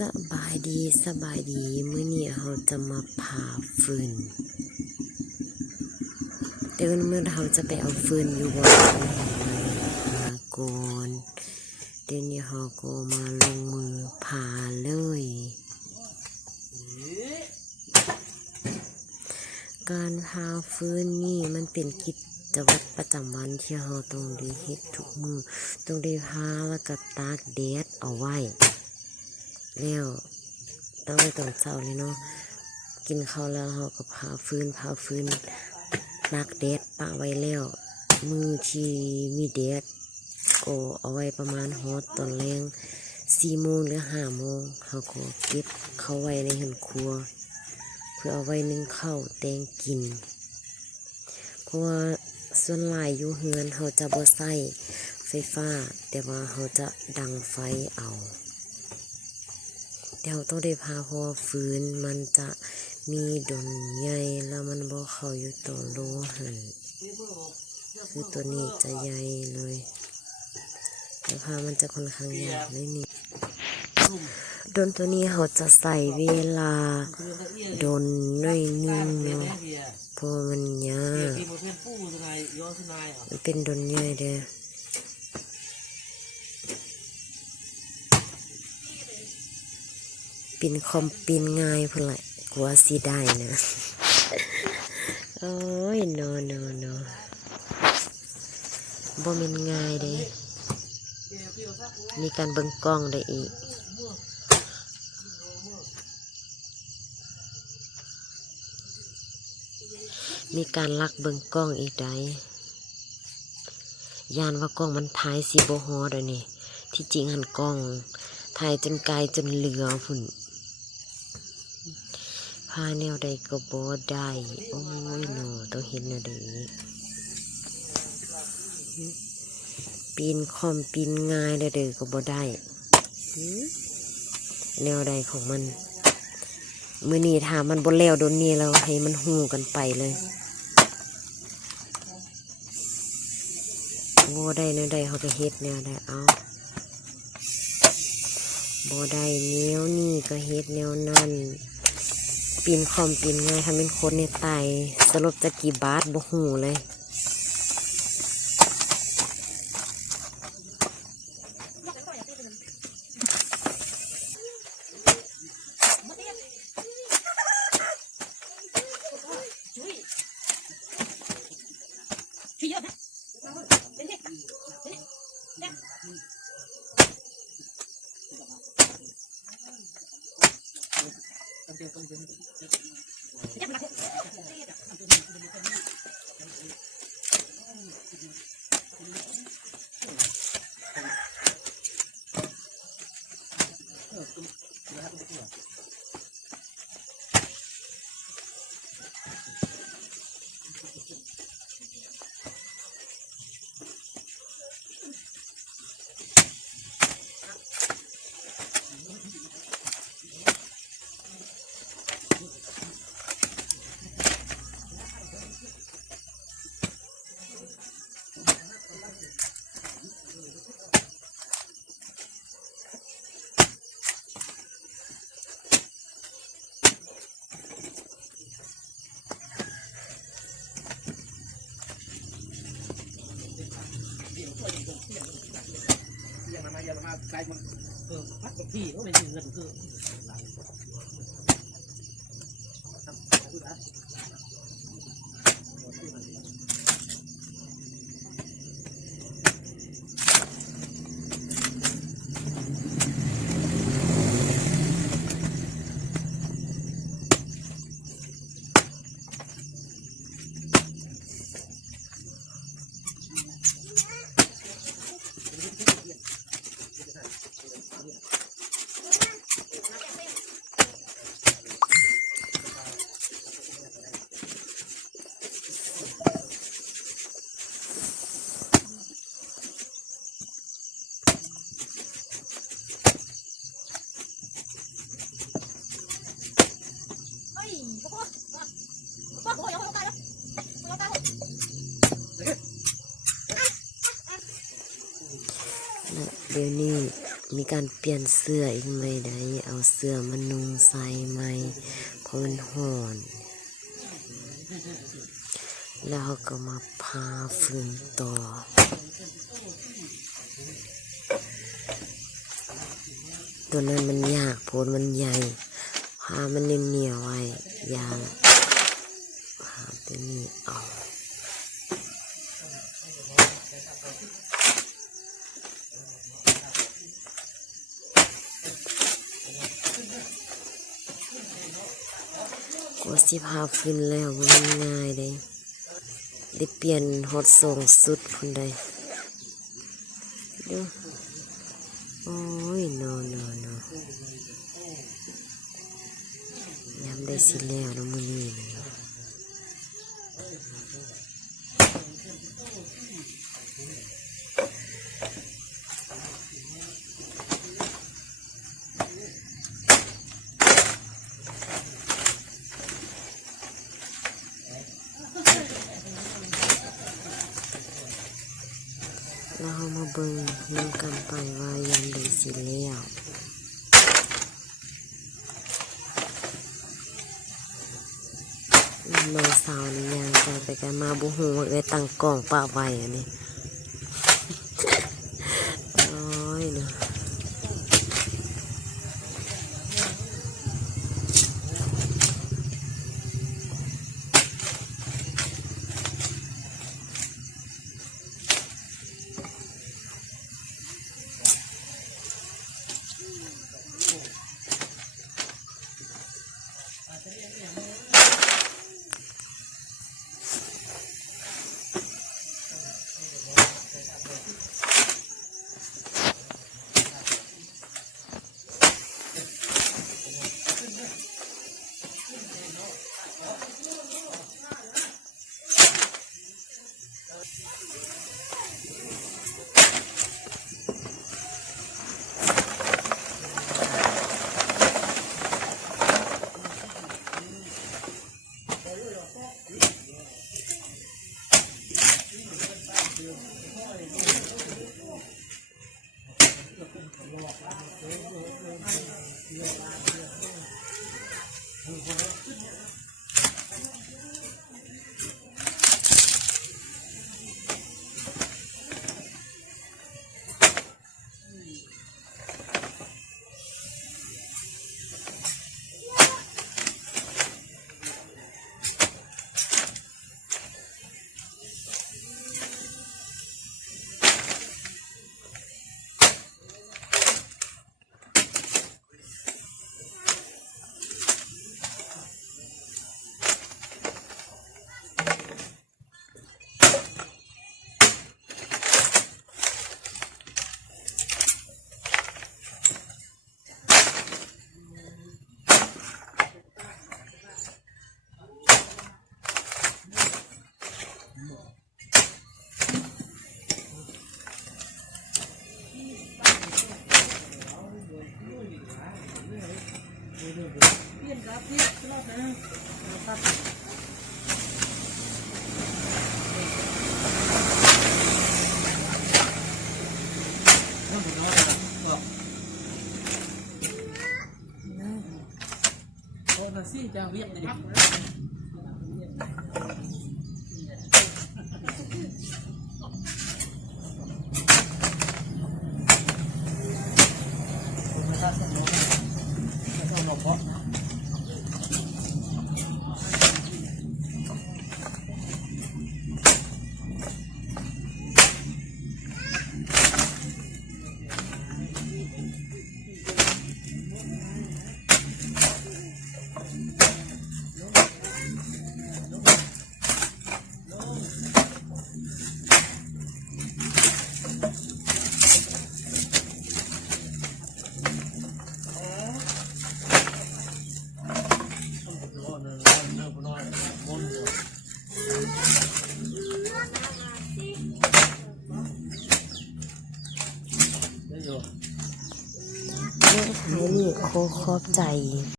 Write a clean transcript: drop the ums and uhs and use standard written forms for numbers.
สบายดีมื้อนี้เราจะมาผ่าฟืนเดี๋ยวเมื่อเราจะไปเอาฟืนอยู่บนก่อนเดี๋ยวนี้เราก็มาลงมือผ่าเลยการผ่าฟืนนี่มันเป็นกิจวัตรประจำวันที่เราต้องได้เฮ็ดทุกมื้อต้องได้ผ่าแล้วก็ตากแดดเอาไว้แล้วต้องไปตอนเช้าเลยเนาะกินข้าวแล้วเราก็ผ่าฟืนตากแดดปะไว้แล้วมือที่มีแดดก็เอาไว้ประมาณฮอดตอนแรง4 โมงหรือ5 โมงเราก็เก็บเข้าไว้ในหันครัวเพื่อเอาไว้นึ่งข้าวแตงกินเพราะว่าส่วนหลายอยู่เฮือนเราจะบ่ใช้ไฟฟ้าแต่ว่าเราจะดังไฟเอาเดี๋ยวต้องได้พาเพราะฟืนมันจะมีดนใหญ่แล้วมันบ่เข้าอยู่ตัวโลหันคือตัวนี้จะใหญ่เลยแต่พามันจะค่อนข้างยากเลยนี่ดนตัวนี้เขาจะใส่เวลาดนน้อยนึงเนาะเพราะมันยากมันเป็นดนใหญ่เด้อปีนคอมปีนง่ายพุ่นแหละกลัวสิได้นะโอ้ยโนบ่แม่นง่ายเด้มีการเบิ่งกล้องได้อีกมีการลักเบิ่งกล้องอีกได้ย่านว่ากล้องมันถ่ายสิบ่ฮอดนี่ที่จริงหันกล้องถ่ายจนไกลจนเหลือพุ่นพาแนวใดก็บ่ได้โอ้ยโนต้องเห็นแนวใดปีนคอมปีนง่ายเด้อก็บ่ได้แนวใดของมันมื้อนี้ถ้ามันบ่แล้วโดนนี้แล้วให้มันฮู้กันไปเลยบ่ได้แนวใดเขาก็เฮ็ดแนวใดเอาบ่ได้แนวนี้ก็เฮ็ดแนวนั้นปีนคอมปีนง่ายถ้าเป็นคนในตายสลบจะกี่บาทบ่ฮู้เลยใส่มันพัดกับพี่ก็เป็นเงินคือ มีการเปลี่ยนเสื้ออีกไหมได้เอาเสื้อมานุ่งใส่ไหมเพราะมันร้อน แล้วเราก็มาพาฟืนต่อตัวนั้นมันยากโพดมันใหญ่พามันเหนียวไว้ยาพาตัวนี้เอาก็สิพาฟืนแล้วมันง่ายเลยได้เปลี่ยนฮอตส่งสุดพุ่นใดดูโอ้ยโนยำได้สิแล้วนะมื้อนี้นะเรามาเบิ่งนำกันไปว่ายำได้สิแล้วน้องสาวนี่ยังไปกันมาบุหูว่าตั้งกล่องป้าไว้อันนี้โอ้ยเนาะสิจะเวียดเลยนี่ขอขอบใจ